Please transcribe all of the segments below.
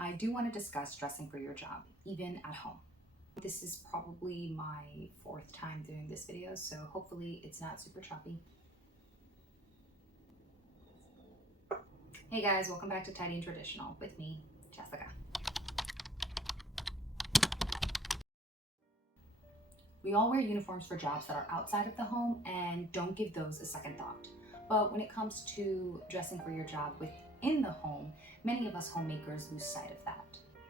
I do want to discuss dressing for your job, even at home. This is probably my fourth time doing this video, so hopefully it's not super choppy. Hey guys, welcome back to Tidy and Traditional with me, Jessica. We all wear uniforms for jobs that are outside of the home and don't give those a second thought. But when it comes to dressing for your job within the home, many of us homemakers lose sight of that.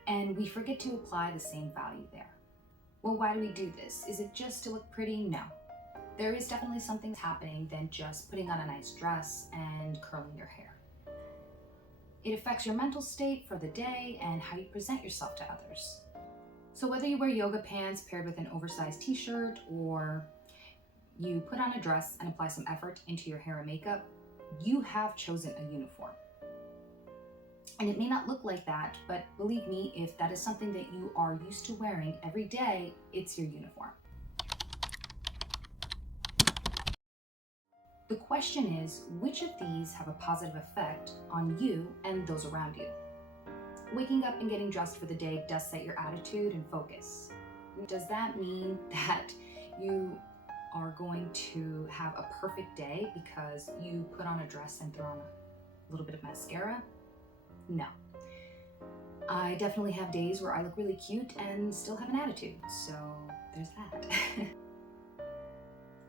And we forget to apply the same value there. Well, why do we do this? Is it just to look pretty? No. There is definitely something happening than just putting on a nice dress and curling your hair. It affects your mental state for the day and how you present yourself to others. So whether you wear yoga pants paired with an oversized t-shirt, or you put on a dress and apply some effort into your hair and makeup, you have chosen a uniform. And it may not look like that, but believe me, if that is something that you are used to wearing every day, it's your uniform. The question is, which of these have a positive effect on you and those around you? Waking up and getting dressed for the day does set your attitude and focus. Does that mean that you are going to have a perfect day because you put on a dress and throw on a little bit of mascara? No. I definitely have days where I look really cute and still have an attitude, so there's that.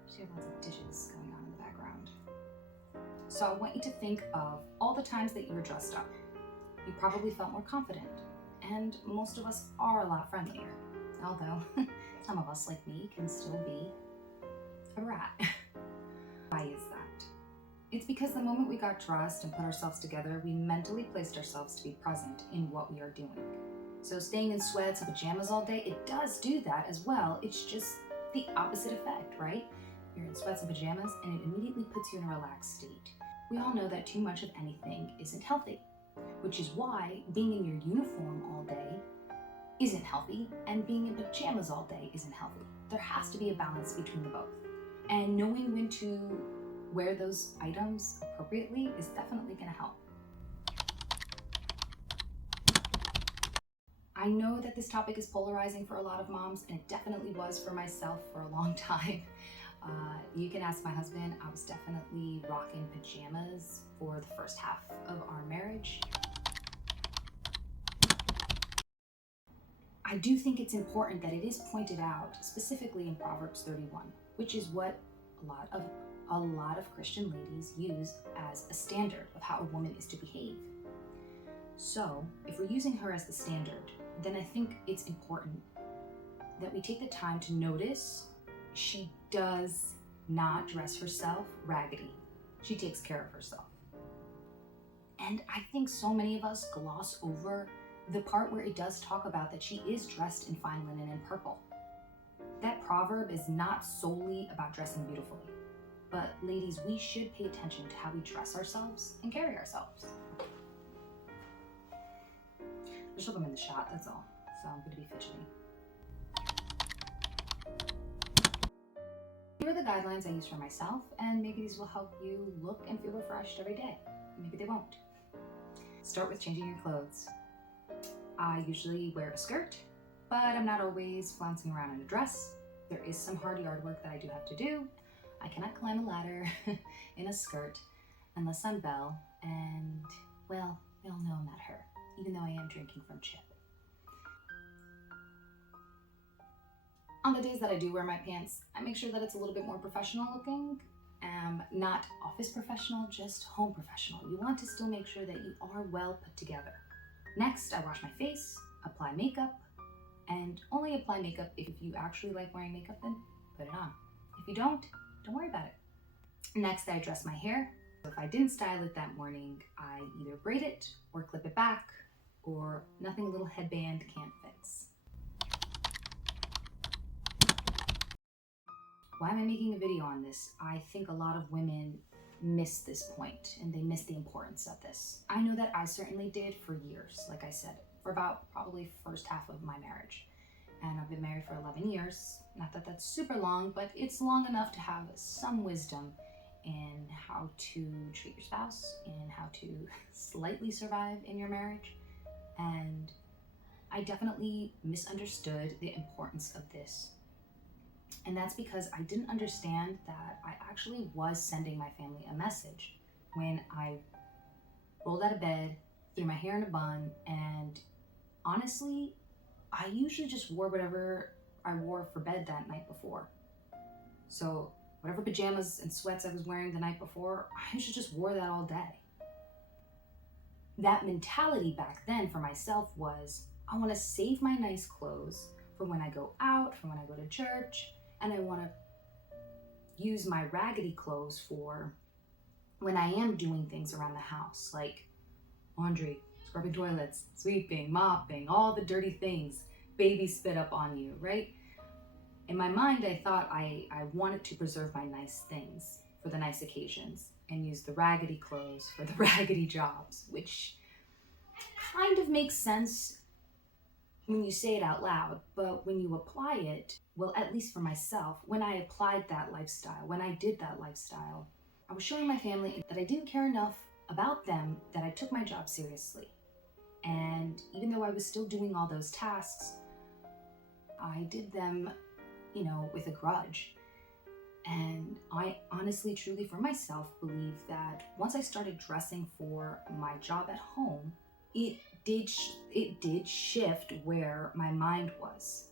She has lots of dishes going on in the background. So I want you to think of all the times that you were dressed up. You probably felt more confident, and most of us are a lot friendlier, although some of us, like me, can still be a rat. Why is that? It's because the moment we got dressed and put ourselves together, we mentally placed ourselves to be present in what we are doing. So staying in sweats and pajamas all day, it does do that as well. It's just the opposite effect, right? You're in sweats and pajamas and it immediately puts you in a relaxed state. We all know that too much of anything isn't healthy, which is why being in your uniform all day isn't healthy and being in pajamas all day isn't healthy. There has to be a balance between the both. And knowing when to wear those items appropriately is definitely going to help. I know that this topic is polarizing for a lot of moms, and it definitely was for myself for a long time. You can ask my husband. I was definitely rocking pajamas for the first half of our marriage. I do think it's important that it is pointed out specifically in Proverbs 31, which is what a lot of Christian ladies use as a standard of how a woman is to behave. So if we're using her as the standard, then I think it's important that we take the time to notice she does not dress herself raggedy. She takes care of herself. And I think so many of us gloss over the part where it does talk about that she is dressed in fine linen and purple. That proverb is not solely about dressing beautifully. But ladies, we should pay attention to how we dress ourselves and carry ourselves. Just look, I'm in the shot, that's all. So I'm going to be fidgety. Here are the guidelines I use for myself, and maybe these will help you look and feel refreshed every day. Maybe they won't. Start with changing your clothes. I usually wear a skirt, but I'm not always flouncing around in a dress. There is some hard yard work that I do have to do. I cannot climb a ladder in a skirt unless I'm Belle, and, well, they all know I'm not her, even though I am drinking from Chip. On the days that I do wear my pants, I make sure that it's a little bit more professional looking. Not office professional, just home professional. You want to still make sure that you are well put together. Next, I wash my face, apply makeup, and only apply makeup if you actually like wearing makeup, then put it on. If you don't worry about it. Next, I dress my hair. If I didn't style it that morning, I either braid it or clip it back, or nothing a little headband can't fix. Why am I making a video on this? I think a lot of women miss this point and they miss the importance of this. I know that I certainly did for years, like I said, for about probably first half of my marriage. And I've been married for 11 years. Not that that's super long, but it's long enough to have some wisdom in how to treat your spouse and how to slightly survive in your marriage. And I definitely misunderstood the importance of this. And that's because I didn't understand that I actually was sending my family a message when I rolled out of bed, threw my hair in a bun, and honestly, I usually just wore whatever I wore for bed that night before. So, whatever pajamas and sweats I was wearing the night before, I usually just wore that all day. That mentality back then for myself was I want to save my nice clothes for when I go out, for when I go to church, and I want to use my raggedy clothes for when I am doing things around the house, like laundry, scrubbing toilets, sweeping, mopping, all the dirty things babies spit up on you, right? In my mind, I thought I wanted to preserve my nice things for the nice occasions and use the raggedy clothes for the raggedy jobs, which kind of makes sense when you say it out loud, but when you apply it, well, at least for myself, when I applied that lifestyle, when I did that lifestyle, I was showing my family that I didn't care enough about them that I took my job seriously. And even though I was still doing all those tasks, I did them, with a grudge. And I honestly, truly for myself believe that once I started dressing for my job at home, it did shift where my mind was.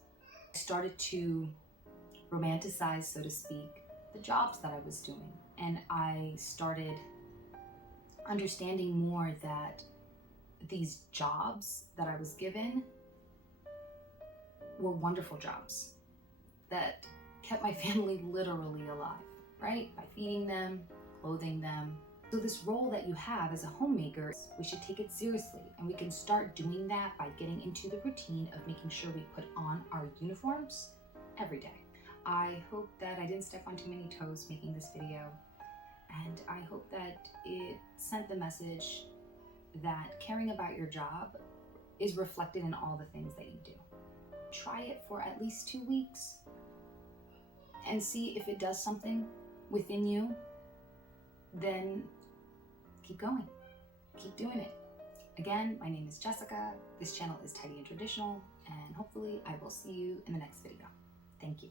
I started to romanticize, so to speak, the jobs that I was doing. And I started understanding more that these jobs that I was given were wonderful jobs that kept my family literally alive, right? By feeding them, clothing them. So this role that you have as a homemaker, we should take it seriously, and we can start doing that by getting into the routine of making sure we put on our uniforms every day. I hope that I didn't step on too many toes making this video, and I hope that it sent the message that caring about your job is reflected in all the things that you do. Try it for at least 2 weeks and see if it does something within you. Then keep going, keep doing it. Again, my name is Jessica. This channel is Tidy and Traditional, and hopefully I will see you in the next video. Thank you.